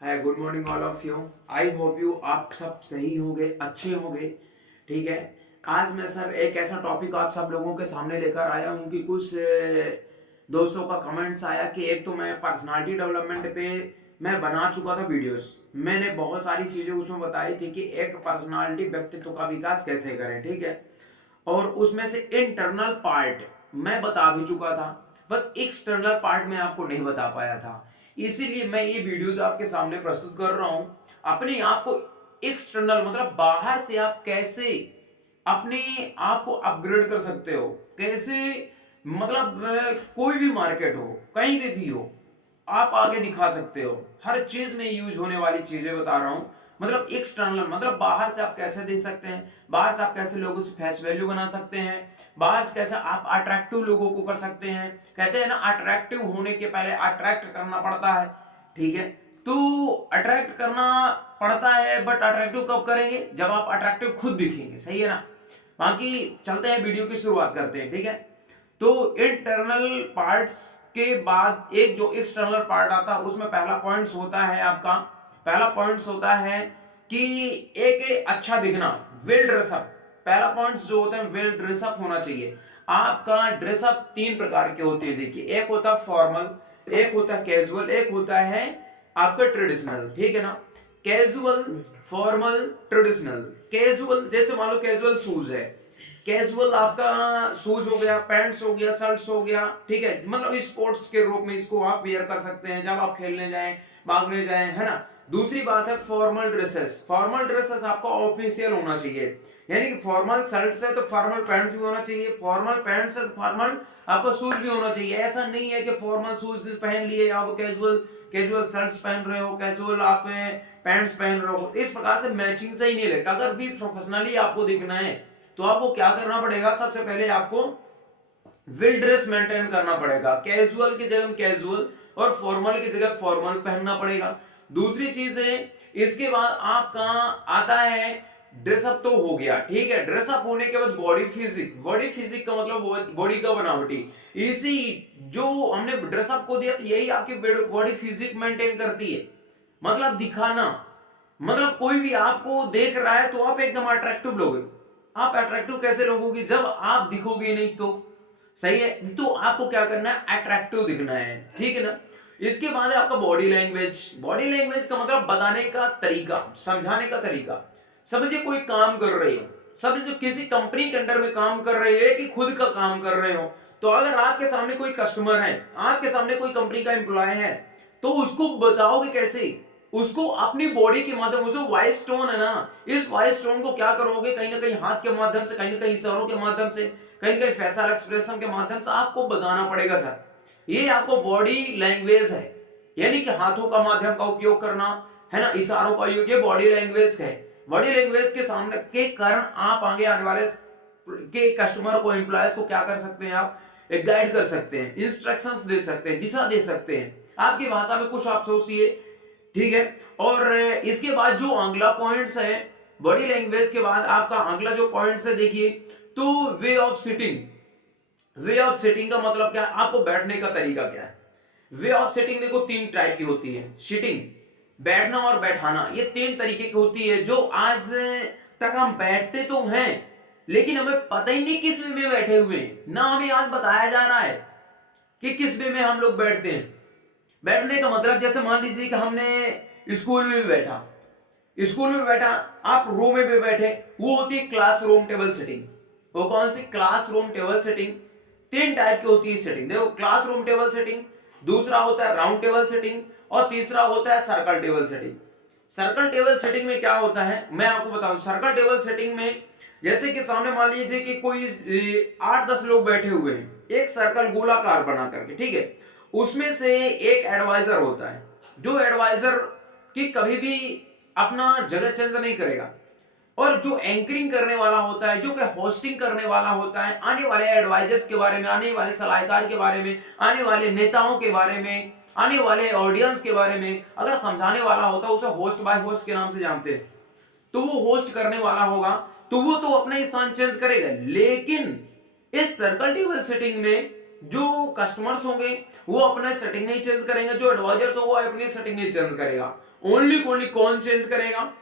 है good morning all of you. I hope you आप सब सही होंगे, अच्छे होंगे। ठीक है। आज मैं सर एक ऐसा टॉपिक आप सब लोगों के सामने लेकर आया हूं कि कुछ दोस्तों का कमेंट्स आया कि एक तो मैं पर्सनालिटी डेवलपमेंट पे मैं बना चुका था वीडियोस। मैंने बहुत सारी चीजें उसमें बताई थी कि एक पर्सनालिटी व्यक्तित्व का विकास कैसे करें। ठीक है। और उसमें से इंटरनल पार्ट मैं बता भी चुका था, बस एक्सटर्नल पार्ट में आपको नहीं बता पाया था। इसीलिए मैं ये वीडियोज आपके सामने प्रस्तुत कर रहा हूं। अपने आप को एक्सटर्नल मतलब बाहर से आप कैसे अपने आप को अपग्रेड कर सकते हो, कैसे मतलब कोई भी मार्केट हो, कहीं भी हो, आप आगे दिखा सकते हो। हर चीज में यूज होने वाली चीजें बता रहा हूं। मतलब एक्सटर्नल मतलब बाहर से आप कैसे दे सकते हैं, बाहर से आप कैसे लोगों से फेस वैल्यू बना सकते हैं, बाहर से कैसे आप अट्रैक्टिव लोगों को कर सकते हैं। कहते हैं ना, अट्रैक्टिव होने के पहले अट्रैक्ट करना पड़ता है। ठीक है। तो अट्रैक्ट करना पड़ता है, बट अट्रैक्टिव कब करेंगे? जब आप अट्रैक्टिव खुद दिखेंगे। सही है ना। बाकी चलते हैं, वीडियो की शुरुआत करते हैं। ठीक है। तो इंटरनल पार्ट्स के बाद एक जो एक्सटर्नल पार्ट आता है, उसमें पहला पॉइंट्स होता है आपका, पहला पॉइंट्स होता है कि एक अच्छा दिखना, वेल ड्रेसअप। पहला पॉइंट्स जो होता है वेल ड्रेसअप होना चाहिए। आपका ड्रेसअप तीन प्रकार के होते हैं। देखिए, एक होता है फॉर्मल, एक होता है कैजुअल, एक होता है आपका ट्रेडिशनल। ठीक है ना। Casual, formal, traditional. कैजुअल जैसे मान लो कैजुअल शूज है, कैजुअल आपका शूज हो गया, पैंट्स हो गया, शर्ट्स हो गया। ठीक है। मतलब स्पोर्ट्स के रूप में इसको आप वेयर कर सकते हैं जब आप खेलने जाएं, भागने जाएं, है ना। दूसरी बात है फॉर्मल ड्रेसेस। फॉर्मल ड्रेसेस आपका ऑफिशियल होना चाहिए, यानी कि फॉर्मल शर्ट्स है तो फॉर्मल पैंट्स भी होना चाहिए, फॉर्मल पैंट्स है तो फॉर्मल आपका शूज भी होना चाहिए। ऐसा नहीं है कि फॉर्मल शूज पहन लिए आप कैजुअल कैजुअल शर्ट्स पहन रहे हो, कैजुअल आप पैंट्स पहन रहे हो। इस प्रकार से मैचिंग सही नहीं लगता। अगर भी प्रोफेशनली आपको दिखना है तो आपको क्या करना पड़ेगा? सबसे पहले आपको वेल ड्रेस मेंटेन करना पड़ेगा। कैजुअल की जगह कैजुअल और फॉर्मल की जगह फॉर्मल पहनना पड़ेगा। दूसरी चीज है, इसके बाद आपका आता है ड्रेसअप। तो हो गया, ठीक है। ड्रेसअप होने के बाद बॉडी फिजिक। बॉडी फिजिक का मतलब बॉडी का बनावटी। इसी जो हमने ड्रेसअप को दिया, यही आपकी बॉडी फिजिक मेंटेन करती है। मतलब दिखाना, मतलब कोई भी आपको देख रहा है तो आप एकदम अट्रैक्टिव लोगे। आप अट्रैक्टिव कैसे लोगोगे? जब आप दिखोगे नहीं तो। सही है। तो आपको क्या करना है? अट्रैक्टिव दिखना है। ठीक है ना। इसके बाद है आपका बॉडी लैंग्वेज। बॉडी लैंग्वेज का मतलब बताने का तरीका, समझाने का तरीका। समझिए कोई काम कर रहे हो, समझिए किसी कंपनी के अंडर में काम कर रहे हो कि खुद का काम कर रहे हो, तो अगर आपके सामने कोई कस्टमर है, आपके सामने कोई कंपनी का एम्प्लॉय है, तो उसको बताओगे कैसे? उसको अपनी बॉडी के माध्यम, उसको वॉइस टोन है ना, इस वॉइस टोन को क्या करोगे? कहीं ना कहीं हाथ के माध्यम से, कहीं ना कहीं इशारों के माध्यम से, कहीं ना कहीं फेशियल एक्सप्रेशन के माध्यम से आपको बताना पड़ेगा। सर, ये आपको बॉडी लैंग्वेज है, यानी कि हाथों का माध्यम का उपयोग करना, है ना, इशारों का योग, ये बॉडी लैंग्वेज है। बॉडी लैंग्वेज के सामने के कारण आप आगे आने वाले के कस्टमर को, एम्प्लॉयज को क्या कर सकते हैं? आप एक गाइड कर सकते हैं, इंस्ट्रक्शंस दे सकते हैं, दिशा दे सकते हैं, आपकी भाषा में कुछ आप सोचिए। ठीक है। और इसके बाद जो अगला पॉइंट्स है बॉडी लैंग्वेज के बाद, आपका अगला जो पॉइंट्स है देखिए, तो way of sitting. Way of sitting का मतलब क्या है? आपको बैठने का तरीका क्या है? वे ऑफ सिटिंग देखो तीन टाइप की होती है। सिटिंग, बैठना और बैठाना, ये तीन तरीके की होती है। जो आज तक हम बैठते तो हैं, लेकिन हमें पता ही नहीं किस वे में बैठे हुए हैं। ना हमें आज बताया जा रहा है कि किस वे में हम लोग बैठते हैं। बैठने का मतलब जैसे मान लीजिए कि हमने स्कूल में भी बैठा, स्कूल में बैठा, आप रूम में भी बैठे, वो होती है क्लासरूम टेबल सेटिंग। वो कौन सी? Classroom table setting. तीन टाइप की होती है सेटिंग, देखो, क्लासरूम टेबल सेटिंग, दूसरा होता है राउंड टेबल सेटिंग, और तीसरा होता है circle table setting. Circle table setting में क्या होता है मैं आपको बताऊं। सर्कल टेबल सेटिंग में जैसे कि सामने मान लीजिए कि कोई 8-10 लोग बैठे हुए हैं, एक सर्कल गोलाकार बना करके। ठीक है। उसमें से एक एडवाइजर होता है, जो एडवाइजर की कभी भी अपना जगह चेंज नहीं करेगा, और जो एंकरिंग करने वाला होता है, जो कि होस्टिंग करने वाला होता है, आने वाले एडवाइजर्स के बारे में, आने वाले सलाहकार के बारे में, आने वाले नेताओं के बारे में, आने वाले ऑडियंस के बारे में अगर समझाने वाला होता है, उसे होस्ट बाय होस्ट के नाम से जानते हैं। तो वो होस्ट करने वाला होगा, तो वो तो अपना स्थान चेंज करेगा। लेकिन इस सर्कल टेबल सेटिंग में जो कस्टमर्स होंगे वो अपना सेटिंग नहीं चेंज करेंगे, जो एडवाइजर्स होगा वो अपनी सेटिंग नहीं चेंज करेगा। ओनली कौन चेंज करेगा,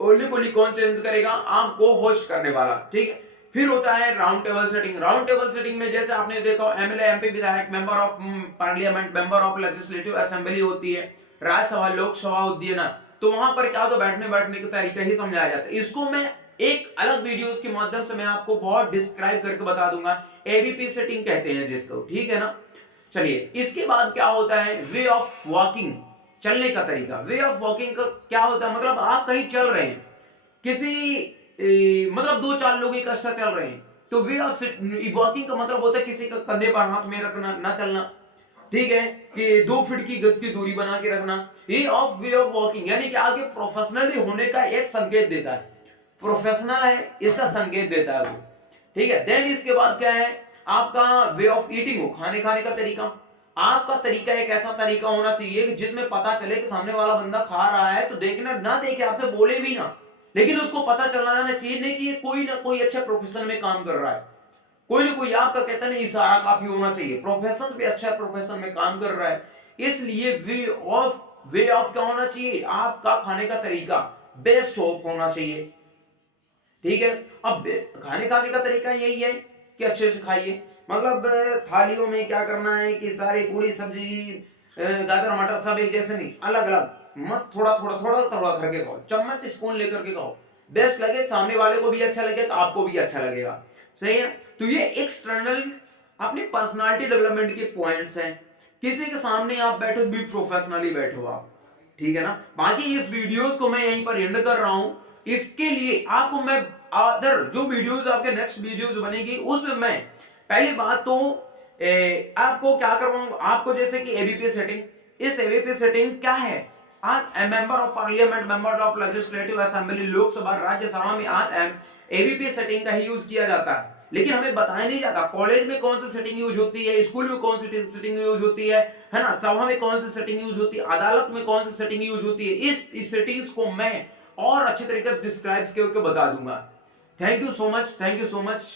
ओनली कौन चेंज करेगा, आपको होस्ट करने वाला, ठीक है। फिर होता है round table setting. Round table setting में जैसे आपने देखा एमएलए, एमपी, विधायक, member of parliament, member of legislative assembly होती है, राज्यसभा, लोकसभा होती है ना, तो वहां पर क्या होता है, बैठने का तरीका ही समझाया जाता है। इसको मैं एक अलग वीडियोस के माध्यम से मैं आपको बहुत डिस्क्राइब करके बता दूंगा, एबीपी सेटिंग कहते हैं जिसको, ठीक है ना। चलिए, इसके बाद क्या होता है, वे ऑफ वॉकिंग, चलने का तरीका। वे ऑफ वॉकिंग का क्या होता है, मतलब आप कहीं चल रहे हैं, किसी मतलब दो चार लोग इकट्ठा चल रहे हैं, तो वे ऑफ वॉकिंग का मतलब होता है किसी का कंधे पर हाथ में रखना, ना चलना, ठीक है, कि 2 फीट की गज की दूरी बना के रखना। ये ऑफ वे ऑफ वॉकिंग यानी कि आगे प्रोफेशनली होने का एक संकेत देता है, प्रोफेशनल है इसका संकेत देता है वो, ठीक है। देन इसके बाद क्या है, आपका वे ऑफ ईटिंग हो, खाने का तरीका। आपका तरीका एक ऐसा तरीका होना चाहिए कि जिसमें पता चले कि सामने वाला बंदा खा रहा है तो देखना ना देखे, आपसे बोले भी ना, लेकिन उसको पता चलना जाना चाहिए नहीं कि ये कोई ना कोई अच्छे प्रोफेशन में काम कर रहा है, कोई ना कोई आपका कहता नहीं इशारा काफी होना चाहिए, प्रोफेशन पे अच्छा प्रोफेशन में काम कर रहा है। इसलिए वे ऑफ क्या होना चाहिए, आपका खाने का तरीका बेस्ट होना चाहिए, ठीक है। अब खाने का तरीका यही है कि अच्छे से खाइए, मतलब थालियों में क्या करना है कि सारी पूरी सब्जी, गाजर मटर सब एक जैसे नहीं, अलग अलग, मस्त थोड़ा करके खाओ, चम्मच स्पून लेकर के खाओ, बेस्ट लगे, सामने वाले को भी अच्छा लगेगा, आपको भी अच्छा लगेगा, सही है। तो ये एक्सटर्नल अपनी पर्सनालिटी डेवलपमेंट के पॉइंट्स हैं। किसी के सामने आप बैठो भी प्रोफेशनली बैठो आप, ठीक है ना। बाकी इस वीडियोस को मैं यहीं पर एंड कर रहा हूं, इसके लिए आपको मैं अदर जो वीडियोस आपके नेक्स्ट वीडियोस बनेगी उसमें मैं पहली बात तो आपको क्या करवाऊंगा, आपको जैसे कि एबीपी सेटिंग, इस एबीपी सेटिंग क्या है, आज member of parliament, member of legislative assembly, Lok Sabha, Rajya Sabha में आज एबीपी सेटिंग का ही यूज किया जाता है, लेकिन हमें बताया नहीं जाता कॉलेज में कौन सी सेटिंग यूज होती है, स्कूल में कौन सी सेटिंग यूज होती है ना, सभा में कौन सी सेटिंग यूज होती है, अदालत में कौन सी सेटिंग यूज होती है। इस सेटिंग्स को मैं और अच्छे तरीके से डिस्क्राइब करके बता दूंगा। Thank you so much, thank you so much.